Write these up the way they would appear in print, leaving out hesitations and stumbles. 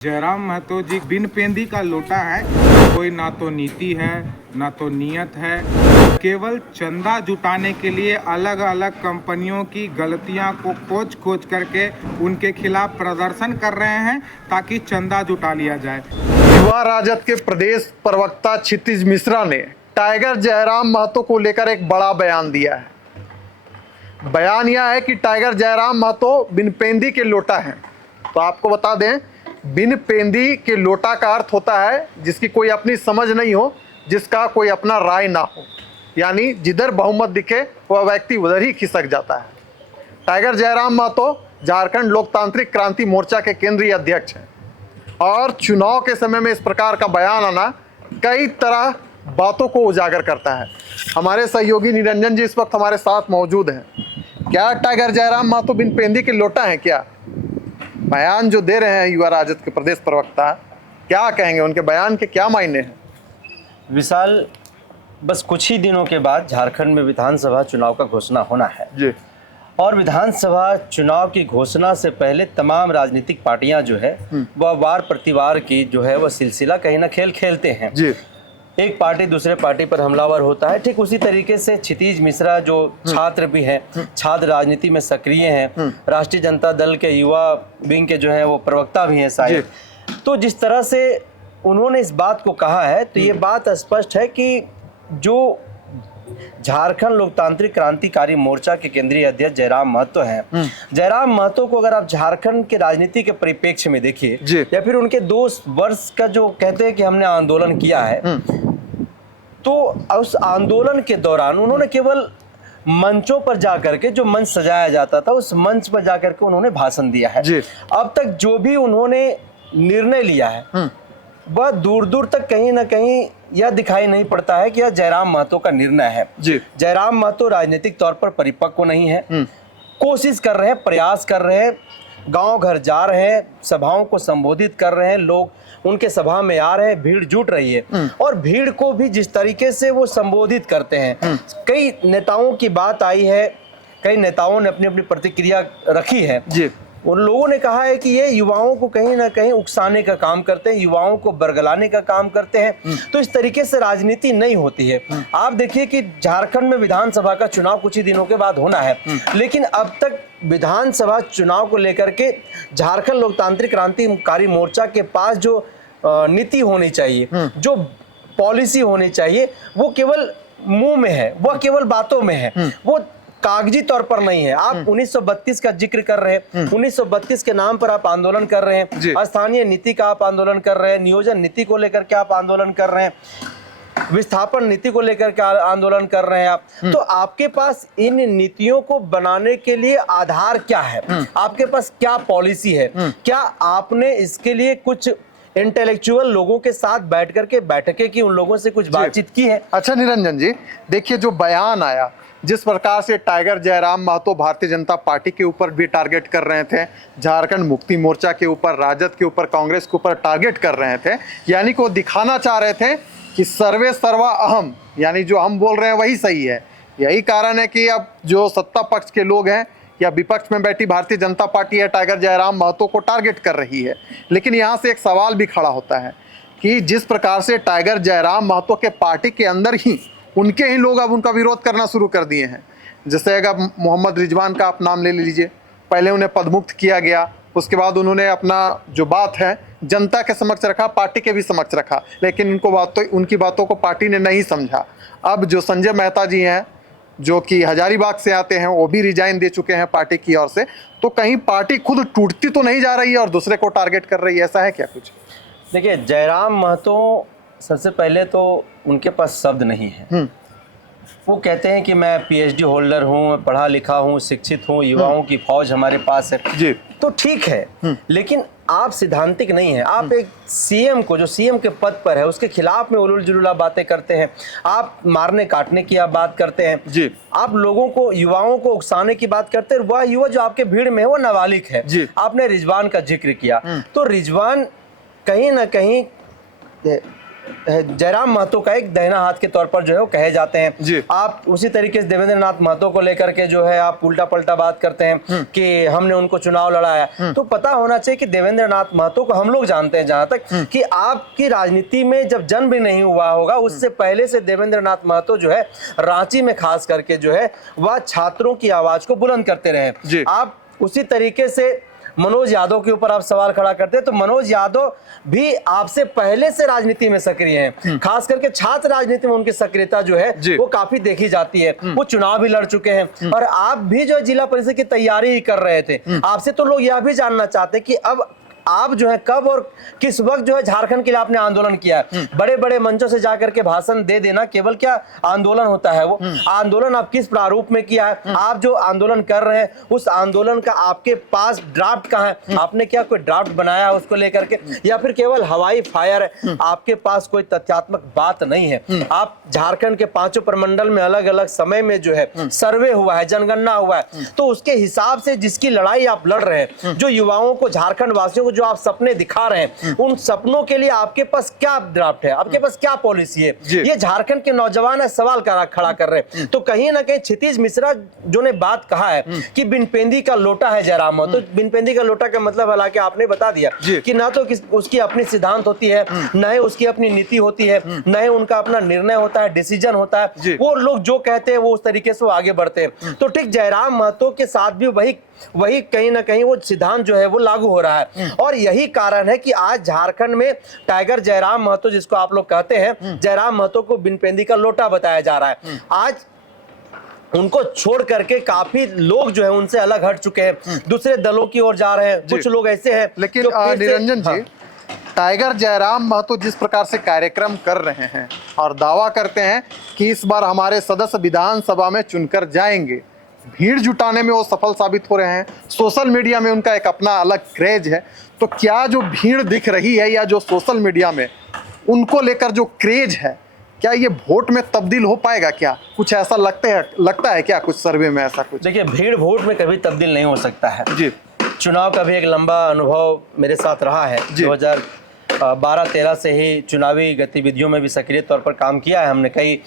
जयराम महतो जी बिन पेंदी का लोटा है। कोई ना तो नीति है ना तो नियत है, केवल चंदा जुटाने के लिए अलग अलग कंपनियों की गलतियां को खोज खोज करके उनके खिलाफ प्रदर्शन कर रहे हैं ताकि चंदा जुटा लिया जाए। युवा राजद के प्रदेश प्रवक्ता क्षितिज मिश्रा ने टाइगर जयराम महतो को लेकर एक बड़ा बयान दिया है। बयान यह है कि टाइगर जयराम महतो बिन पेंदी के लोटा हैं। तो आपको बता दें, बिन पेंदी के लोटा का अर्थ होता है जिसकी कोई अपनी समझ नहीं हो, जिसका कोई अपना राय ना हो, यानी जिधर बहुमत दिखे वह व्यक्ति उधर ही खिसक जाता है। टाइगर जयराम महतो झारखंड लोकतांत्रिक क्रांति मोर्चा के केंद्रीय अध्यक्ष हैं और चुनाव के समय में इस प्रकार का बयान आना कई तरह बातों को उजागर करता है। हमारे सहयोगी निरंजन जी इस वक्त हमारे साथ मौजूद हैं। क्या टाइगर जयराम महतो बिन पेंदी के लोटा हैं? क्या बयान जो दे रहे हैं युवा राजद के प्रदेश प्रवक्ता, क्या कहेंगे? उनके बयान के क्या मायने हैं? विशाल, बस कुछ ही दिनों के बाद झारखंड में विधानसभा चुनाव का घोषणा होना है जी। और विधानसभा चुनाव की घोषणा से पहले तमाम राजनीतिक पार्टियां जो है वह वार प्रतिवार की जो है वह सिलसिला कहीं ना खेल खेलते हैं जी। एक पार्टी दूसरे पार्टी पर हमलावर होता है। ठीक उसी तरीके से क्षितिज मिश्रा जो छात्र भी हैं, छात्र राजनीति में सक्रिय हैं, राष्ट्रीय जनता दल के युवा विंग के जो है वो प्रवक्ता भी हैं शायद। तो जिस तरह से उन्होंने इस बात को कहा है तो ये बात स्पष्ट है कि जो झारखंड लोकतांत्रिक क्रांतिकारी मोर्चा के केंद्रीय अध्यक्ष जयराम महतो हैं, जयराम महतो को अगर आप झारखंड के राजनीति के परिप्रेक्ष्य में देखिए या फिर उनके 2 वर्ष का जो कहते हैं कि हमने आंदोलन किया है, तो उस आंदोलन के दौरान उन्होंने केवल मंचों पर जाकर के, जो मंच सजाया जाता था उस मंच पर जाकर के उन्होंने भाषण दिया है। अब तक जो भी उन्होंने निर्णय लिया है वह दूर दूर तक कहीं ना कहीं यह दिखाई नहीं पड़ता है कि यह जयराम महतो का निर्णय है। जयराम महतो राजनीतिक तौर पर परिपक्व नहीं है, कोशिश कर रहे हैं, प्रयास कर रहे हैं, गांव घर जा रहे हैं, सभाओं को संबोधित कर रहे हैं, लोग उनके सभा में आ रहे हैं, भीड़ जुट रही है और भीड़ को भी जिस तरीके से वो संबोधित करते हैं, कई नेताओं की बात आई है, कई नेताओं ने अपनी अपनी प्रतिक्रिया रखी है। उन लोगों ने कहा है कि ये युवाओं को कहीं ना कहीं उकसाने का काम करते हैं, युवाओं को बरगलाने का काम करते हैं। तो इस तरीके से राजनीति नहीं होती है। आप देखिए कि झारखंड में विधानसभा का चुनाव कुछ ही दिनों के बाद होना है, लेकिन अब तक विधानसभा चुनाव को लेकर के झारखंड लोकतांत्रिक क्रांतिकारी मोर्चा के पास जो नीति होनी चाहिए, जो पॉलिसी होनी चाहिए, वो केवल मुंह में है, वह केवल बातों में है, वो कागजी तौर पर नहीं है। आप 1932 का जिक्र कर रहे हैं, 1932 के नाम पर आप आंदोलन कर रहे हैं, स्थानीय नीति का आप आंदोलन कर रहे हैं, नियोजन नीति को लेकर के आप आंदोलन कर रहे हैं, विस्थापन नीति को लेकर के आंदोलन कर रहे हैं आप। तो आपके पास इन नीतियों को बनाने के लिए आधार क्या है? आपके पास क्या पॉलिसी है? क्या आपने इसके लिए कुछ इंटेलेक्चुअल लोगों के साथ बैठ करके बैठकें की, उन लोगों से कुछ बातचीत की है? अच्छा निरंजन जी, देखिए जो बयान आया, जिस प्रकार से टाइगर जयराम महतो भारतीय जनता पार्टी के ऊपर भी टारगेट कर रहे थे, झारखंड मुक्ति मोर्चा के ऊपर, राजद के ऊपर, कांग्रेस के ऊपर टारगेट कर रहे थे, यानी कि वो दिखाना चाह रहे थे कि सर्वे सर्वा अहम, यानी जो हम बोल रहे हैं वही सही है। यही कारण है कि अब जो सत्ता पक्ष के लोग हैं या विपक्ष में बैठी भारतीय जनता पार्टी है, टाइगर जयराम महतो को टारगेट कर रही है। लेकिन यहाँ से एक सवाल भी खड़ा होता है कि जिस प्रकार से टाइगर जयराम महतो के पार्टी के अंदर ही उनके ही लोग अब उनका विरोध करना शुरू कर दिए हैं। जैसे अगर मोहम्मद रिजवान का आप नाम ले लीजिए, पहले उन्हें पदमुक्त किया गया, उसके बाद उन्होंने अपना जो बात है जनता के समक्ष रखा, पार्टी के भी समक्ष रखा, लेकिन उनकी बातों को पार्टी ने नहीं समझा। अब जो संजय मेहता जी हैं जो कि हजारीबाग से आते हैं, वो भी रिजाइन दे चुके हैं पार्टी की ओर से। तो कहीं पार्टी खुद टूटती तो नहीं जा रही है और दूसरे को टारगेट कर रही है, ऐसा है क्या कुछ? देखिए, जयराम महतो सबसे पहले तो उनके पास शब्द नहीं है। वो कहते हैं कि मैं पीएचडी होल्डर हूँ, पढ़ा लिखा हूँ, शिक्षित हूँ, युवाओं की फौज हमारे पास है। तो ठीक है, लेकिन आप सिद्धांतिक नहीं है। आप एक सीएम को, जो सीएम के पद पर है, उसके खिलाफ में उलूल जुलूला बातें करते हैं, आप मारने काटने की आप बात करते हैं, आप लोगों को, युवाओं को उकसाने की बात करते हैं। वह युवा जो आपके भीड़ में है वो नाबालिग है। आपने रिजवान का जिक्र किया, तो रिजवान कहीं ना कहीं जयराम महतो का एक दाहिना हाथ के तौर पर जो है वो कहे जाते जी। हैं। आप उसी तरीके से देवेंद्र नाथ महतो को लेकर के जो है आप उल्टा पलटा बात करते हैं कि हमने उनको चुनाव लड़ाया। तो पता होना चाहिए कि देवेंद्र नाथ महतो को हम लोग जानते हैं जहां तक कि आपकी राजनीति में जब जन्म भी नहीं हुआ होगा उससे पहले से देवेंद्र नाथ महतो जो है रांची में खास करके जो है वह छात्रों की आवाज को बुलंद करते रहे। आप उसी तरीके से मनोज यादव के ऊपर आप सवाल खड़ा करते हैं, तो मनोज यादव भी आपसे पहले से राजनीति में सक्रिय हैं। खास करके छात्र राजनीति में उनकी सक्रियता जो है वो काफी देखी जाती है। वो चुनाव भी लड़ चुके हैं और आप भी जो जिला परिषद की तैयारी ही कर रहे थे। आपसे तो लोग यह भी जानना चाहते हैं कि अब आप जो है कब और किस वक्त जो है झारखंड के लिए आपने आंदोलन किया है। बड़े बड़े मंचों से जाकर के भाषण दे देना केवल क्या आंदोलन होता है? वो आंदोलन आप किस प्रारूप में किया है? आप जो आंदोलन कर रहे हैं उस आंदोलन का आपके पास ड्राफ्ट कहाँ है? आपने क्या कोई ड्राफ्ट बनाया है उसको लेकर के, या फिर केवल हवाई फायर है? आपके पास कोई तथ्यात्मक बात नहीं है। आप झारखंड के 5 प्रमंडल में अलग अलग समय में जो है सर्वे हुआ है, जनगणना हुआ है, तो उसके हिसाब से जिसकी लड़ाई आप लड़ रहे हैं, जो युवाओं को, झारखंड वासियों को जो आप सपने दिखा रहे हैं, उन सपनों के लिए आपके पास क्या ड्राफ्ट है? आपके पास क्या पॉलिसी है? ये झारखंड के नौजवान है सवाल खड़ा कर रहे हैं। तो कहीं ना कहीं क्षितिज मिश्रा जो ने बात कहा है कि बिनपेंदी का लोटा है जयराम महतो, तो बिनपेंदी का लोटा का मतलब हालांकि आपने बता दिया कि ना तो उसकी अपनी सिद्धांत होती है, न ही उसकी अपनी नीति होती है, न ही उनका अपना निर्णय होता है, डिसीजन होता है। वो लोग जो कहते हैं वो उस तरीके से वो आगे बढ़ते हैं। तो ठीक जयराम महतो के साथ भी वही कहीं ना कहीं वो सिद्धांत जो है वो लागू हो रहा है। और यही कारण है कि आज झारखंड में टाइगर जयराम महतो जिसको आप लोग कहते हैं, जयराम महतो को बिनपेंदी का लोटा बताया जा रहा है। आज उनको छोड़ करके काफी लोग जो है उनसे अलग हट चुके हैं, दूसरे दलों की ओर जा रहे हैं। कुछ लोग ऐसे हैं लेकिन निरंजन जी, टाइगर जयराम महतो जिस प्रकार से कार्यक्रम कर रहे हैं और दावा करते हैं कि इस बार हमारे सदस्य विधानसभा में चुनकर जाएंगे, भीड़ जुटाने में वो सफल साबित हो रहे हैं, सोशल मीडिया में उनका एक अपना अलग क्रेज है, तो क्या जो भीड़ दिख रही है या जो सोशल मीडिया में उनको लेकर जो क्रेज है, क्या ये वोट में तब्दील हो पाएगा? क्या कुछ ऐसा लगता है क्या कुछ सर्वे में ऐसा कुछ? देखिए, भीड़ वोट में कभी तब्दील नहीं हो सकता है जी। चुनाव का भी एक लंबा अनुभव मेरे साथ रहा है। 2012-13 से ही चुनावी गतिविधियों में भी सक्रिय तौर पर काम किया है हमने। कई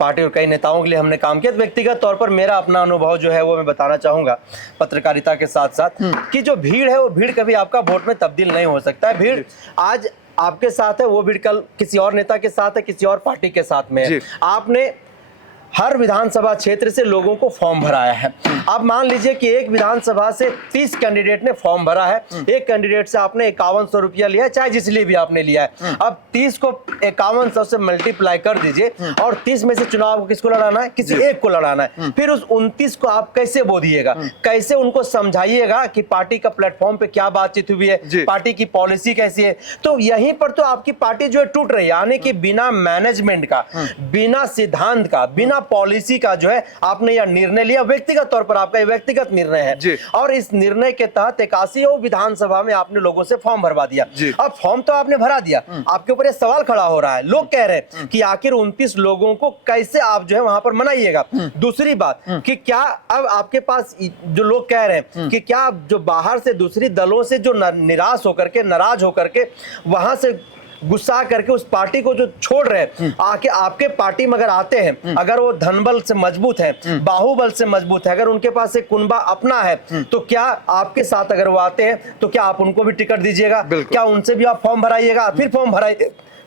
पार्टी और कई नेताओं के लिए हमने काम किया। तो व्यक्तिगत तौर पर मेरा अपना अनुभव जो है वो मैं बताना चाहूँगा पत्रकारिता के साथ साथ कि जो भीड़ है वो भीड़ कभी आपका वोट में तब्दील नहीं हो सकता है। भीड़ आज आपके साथ है, वो भीड़ कल किसी और नेता के साथ है, किसी और पार्टी के साथ में है। आपने हर विधानसभा क्षेत्र से लोगों को फॉर्म भराया है। आप मान लीजिए कि एक विधानसभा से 30 कैंडिडेट ने फॉर्म भरा है। एक कैंडिडेट से आपने 5100 रुपया लिया है, चाहे जिस लिए भी आपने लिया है। अब 30 को 5100 से मल्टीप्लाई कर दीजिए और 30 में से चुनाव को किसको लड़ाना है? किसी एक को लड़ाना है। फिर उस 29 को आप कैसे बोधिएगा, कैसे उनको समझाइएगा कि पार्टी का प्लेटफॉर्म पे क्या बातचीत हुई है, पार्टी की पॉलिसी कैसी है? तो यहीं पर तो आपकी पार्टी जो है टूट रही है। यानी कि बिना मैनेजमेंट का, बिना सिद्धांत का, बिना पॉलिसी का जो है आपने यह निर्णय लिया। व्यक्तिगत तौर पर आपका व्यक्तिगत निर्णय है और इस निर्णय के तहत 81 विधानसभा में आपने लोगों से फॉर्म भरवा दिया। अब फॉर्म तो आपने भरा दिया, आपके ऊपर यह सवाल खड़ा हो रहा है। लोग कह रहे हैं कि आखिर 29 लोगों को कैसे आप जो है वहां पर मनाइएगा। दूसरी बात कि क्या अब आपके पास जो लोग कह रहे हैं कि क्या जो बाहर से दूसरी दलों से जो निराश होकर के, नाराज होकर के, वहां से गुस्सा करके उस पार्टी को जो छोड़ रहे हैं, आके आपके पार्टी में अगर आते हैं, अगर वो धनबल से मजबूत है, बाहुबल से मजबूत है, अगर उनके पास एक कुनबा अपना है, तो क्या आपके साथ अगर वो आते हैं तो क्या आप उनको भी टिकट दीजिएगा? क्या उनसे भी आप फॉर्म भराइएगा? फिर फॉर्म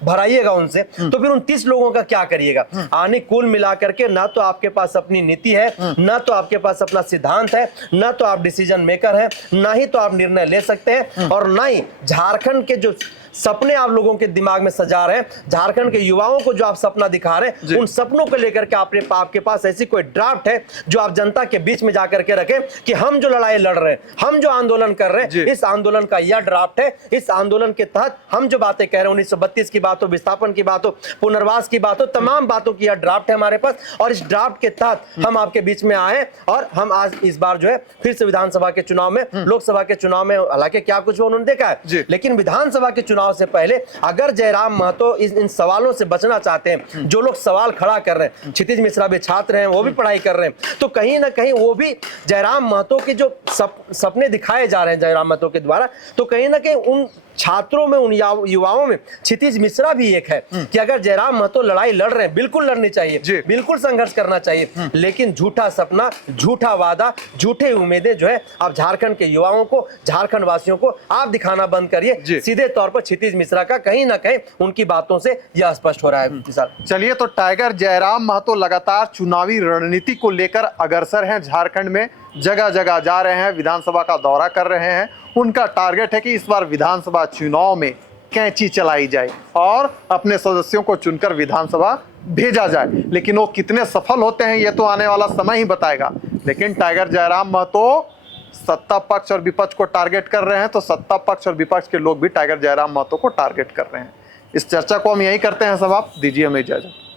भराइएगा उनसे, तो फिर 29 लोगों का क्या करिएगा? आने कुल मिलाकर के ना तो आपके पास अपनी नीति है, ना तो आपके पास अपना सिद्धांत है, ना तो आप डिसीजन मेकर हैं, ना ही तो आप निर्णय ले सकते हैं, और ना ही झारखंड के जो सपने आप लोगों के दिमाग में सजा रहे हैं, झारखंड के युवाओं को जो आप सपना दिखा रहे हैं, उन सपनों को लेकर के आपके पास ऐसी कोई ड्राफ्ट है जो आप जनता के बीच में जाकर के रखें कि हम जो लड़ाई लड़ रहे हैं, हम जो आंदोलन कर रहे हैं, इस आंदोलन का यह ड्राफ्ट है। इस आंदोलन के तहत हम जो बातें कह रहे हैं, 1932 की बात हो, विस्थापन की बात हो, पुनर्वास की बात हो, तमाम बातों की यह ड्राफ्ट है हमारे पास, और इस ड्राफ्ट के तहत हम आपके बीच में आए और हम आज इस बार जो है फिर से विधानसभा के चुनाव में, लोकसभा के चुनाव में हालांकि क्या कुछ उन्होंने देखा है, लेकिन विधानसभा के चुनाव से पहले अगर जयराम महतो इन सवालों से बचना चाहते हैं, जो लोग सवाल खड़ा कर रहे हैं, क्षितिज मिश्रा भी छात्र हैं, वो भी पढ़ाई कर रहे हैं, तो कहीं ना कहीं वो भी जयराम महतो के जो सपने दिखाए जा रहे हैं जयराम महतो के द्वारा, तो कहीं ना कहीं छात्रों में, उन युवाओं में क्षितिज मिश्रा भी एक है कि अगर जयराम महतो लड़ाई लड़ रहे हैं, बिल्कुल लड़नी चाहिए, बिल्कुल संघर्ष करना चाहिए, लेकिन झूठा सपना, झूठा वादा, झूठे उम्मीदें जो है आप झारखंड के युवाओं को, झारखंड वासियों को आप दिखाना बंद करिए। सीधे तौर पर क्षितिज मिश्रा का कहीं ना कहीं उनकी बातों से यह स्पष्ट हो रहा है। चलिए, तो टाइगर जयराम महतो लगातार चुनावी रणनीति को लेकर अग्रसर हैं, झारखंड में जगह जगह जा रहे हैं, विधानसभा का दौरा कर रहे हैं। उनका टारगेट है कि इस बार विधानसभा चुनाव में कैंची चलाई जाए और अपने सदस्यों को चुनकर विधानसभा भेजा जाए। लेकिन वो कितने सफल होते हैं ये तो आने वाला समय ही बताएगा। लेकिन टाइगर जयराम महतो सत्ता पक्ष और विपक्ष को टारगेट कर रहे हैं, तो सत्ता पक्ष और विपक्ष के लोग भी टाइगर जयराम महतो को टारगेट कर रहे हैं। इस चर्चा को हम यही करते हैं समाप्त। दीजिए हमें इजाजत।